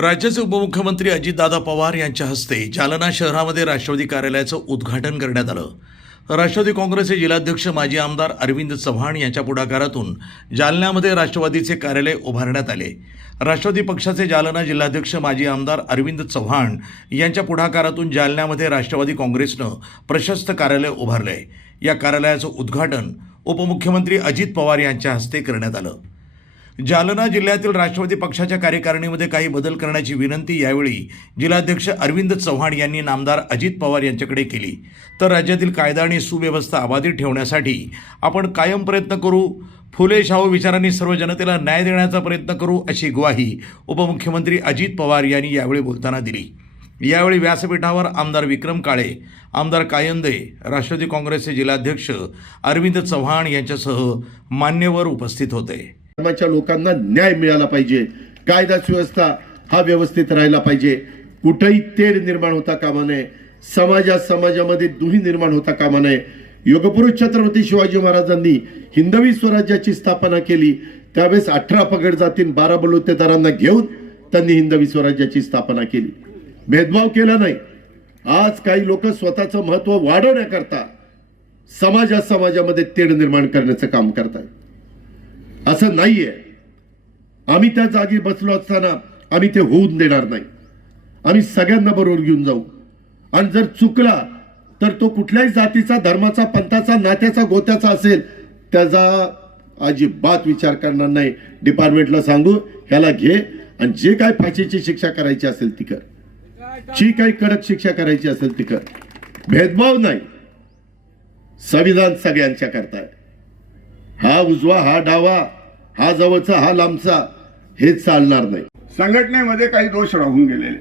राज्याचे उपमुख्यमंत्री अजितदादा पवार यांच्या हस्ते जालना शहरामध्ये राष्ट्रवादी कार्यालयाचं उद्घाटन करण्यात आलं. राष्ट्रवादी काँग्रेसचे जिल्हाध्यक्ष माजी आमदार अरविंद चव्हाण यांच्या पुढाकारातून जालन्यामध्ये राष्ट्रवादीचे कार्यालय उभारण्यात आले. राष्ट्रवादी पक्षाचे जालना जिल्हाध्यक्ष माजी आमदार अरविंद चव्हाण यांच्या पुढाकारातून जालन्यामध्ये राष्ट्रवादी काँग्रेसनं प्रशस्त कार्यालय उभारले. या कार्यालयाचं उद्घाटन उपमुख्यमंत्री अजित पवार यांच्या हस्ते करण्यात आलं. जालना जिल्ह्यातील राष्ट्रवादी पक्षाच्या कार्यकारिणीमध्ये काही बदल करण्याची विनंती यावेळी जिल्हाध्यक्ष अरविंद चव्हाण यांनी नामदार अजित पवार यांच्याकडे केली. तर राज्यातील कायदा आणि सुव्यवस्था अबाधित ठेवण्यासाठी आपण कायम प्रयत्न करू. फुले शाहू विचारांनी सर्व जनतेला न्याय देण्याचा प्रयत्न करू, अशी ग्वाही उपमुख्यमंत्री अजित पवार यांनी यावेळी बोलताना दिली. यावेळी व्यासपीठावर आमदार विक्रम काळे, आमदार कायंदे, राष्ट्रवादी काँग्रेसचे जिल्हाध्यक्ष अरविंद चव्हाण यांच्यासह मान्यवर उपस्थित होते. धर्माच्या लोकांना न्याय मिळाला पाहिजे, कायदा सुव्यवस्था हा व्यवस्थित राहिला पाहिजे, कुठेही तेढ निर्माण होता कामा नये, समाजामध्ये दुही निर्माण होता कामा नये. योगपुरुष छत्रपती शिवाजी महाराजांनी हिंदवी स्वराज्याची स्थापना केली. त्यावेळेस 18 पगड जातीन 12 बलुतेदारांना घेऊन त्यांनी हिंदवी स्वराज्याची स्थापना केली. भेदभाव केला नाही. आज काही लोक स्वतःचं महत्व वाढवण्याकरता समाजामध्ये तेढ निर्माण करण्याचं काम करतात. असं नाहीये. आम्ही त्या जागी बसलो असताना आम्ही ते होऊन देणार नाही. आम्ही सगळ्यांना बरोबर घेऊन जाऊ. आणि जर चुकला तर तो कुठल्याही जातीचा, धर्माचा, पंथाचा, नात्याचा, गोत्याचा असेल त्याचा अजिबात विचार करणार नाही. डिपार्टमेंटला सांगू, ह्याला घे आणि जे काय फाशीची शिक्षा करायची असेल ती कर, जी काही कडक शिक्षा करायची असेल ती कर. भेदभाव नाही. संविधान सगळ्यांच्या करताय. हा उजवा, हा डावा, हा जवळचा, हा लांबचा, हे चालणार नाही. संघटनेमध्ये काही दोष राहून गेलेले,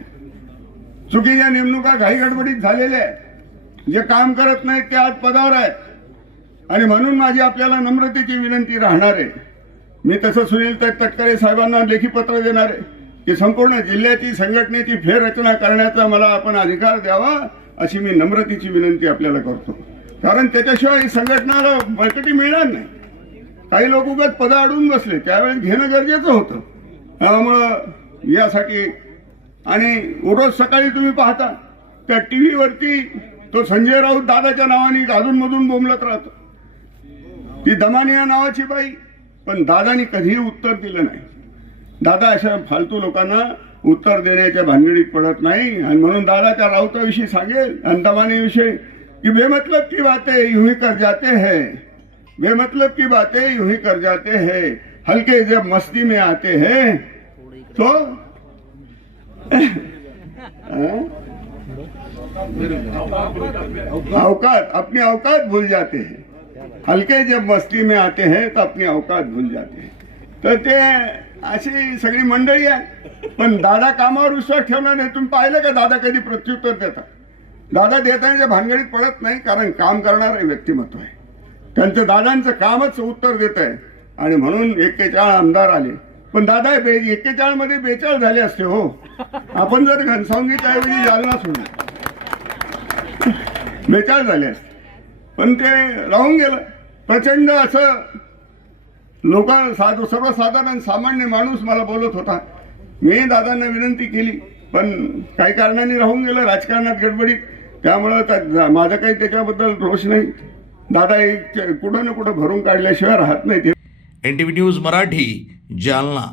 चुकीच्या नेमणुका घाई गडबडीत झालेल्या आहेत. जे काम करत नाहीत ते आज पदावर आहेत आणि म्हणून माझी आपल्याला नम्रतेची विनंती राहणार आहे. मी तसं सुनील तटकरे साहेबांना लेखी पत्र देणार आहे की संपूर्ण जिल्ह्याची संघटनेची फेररचना करण्याचा मला आपण अधिकार द्यावा, अशी मी नम्रतेची विनंती आपल्याला करतो. कारण त्याच्याशिवाय ही संघटनाला बळकटी मिळणार नाही. काही लोक उगाच पद अडवून बसले, त्यावेळेस घेणं गरजेचं होतं. त्यामुळं यासाठी आणि रोज सकाळी तुम्ही पाहता त्या टीव्ही वरती तो संजय राऊत दादाच्या नावाने अधूनमधून बोंबलत राहतो. ती दमानिया नावाची बाई, पण दादानी कधीही उत्तर दिलं नाही. दादा अशा फालतू लोकांना उत्तर देण्याच्या भानगडीत पडत नाही. आणि म्हणून दादाच्या राऊताविषयी सांगेल आणि दमानियाविषयी की बेमतलब की बातें यूं ही कर जाते हैं, बेमतलब की बातें यूं ही कर जाते हैं, हल्के जब मस्ती में आते हैं तो अपनी औकात भूल जाते हैं. हल्के जब मस्ती में आते हैं तो अपनी औकात भूल जाते हैं. तर ते अशी सगळी मंडळी आहे. पण दादा कामावर विश्वास ठेवणार नाही. तुम्ही पाहिलं का दादा कधी प्रत्युत्तर देतात? दादा देतानाच्या भानगडीत पडत नाही. कारण काम करणारे व्यक्तिमत्व आहे. त्यांचं दादांचं कामच उत्तर देत आहे. आणि म्हणून 41 आमदार आले. पण दादा 41 मध्ये 42 झाले असते हो. आपण जर घनसावंगीच्या ऐवजी जालना सोडलं 42 झाले असते. पण ते राहून गेलं. प्रचंड असं लोक सर्वसाधारण सामान्य माणूस मला बोलत होता. मी दादांना विनंती केली, पण काही कारणाने राहून गेलं, राजकारणात गडबडीत. त्यामुळं माझं काही त्याच्याबद्दल रोष नाही. दादा एक कुठं ना कुठं भरून काढल्याशिवाय राहत नाही. NTV news Marathi, Jalna.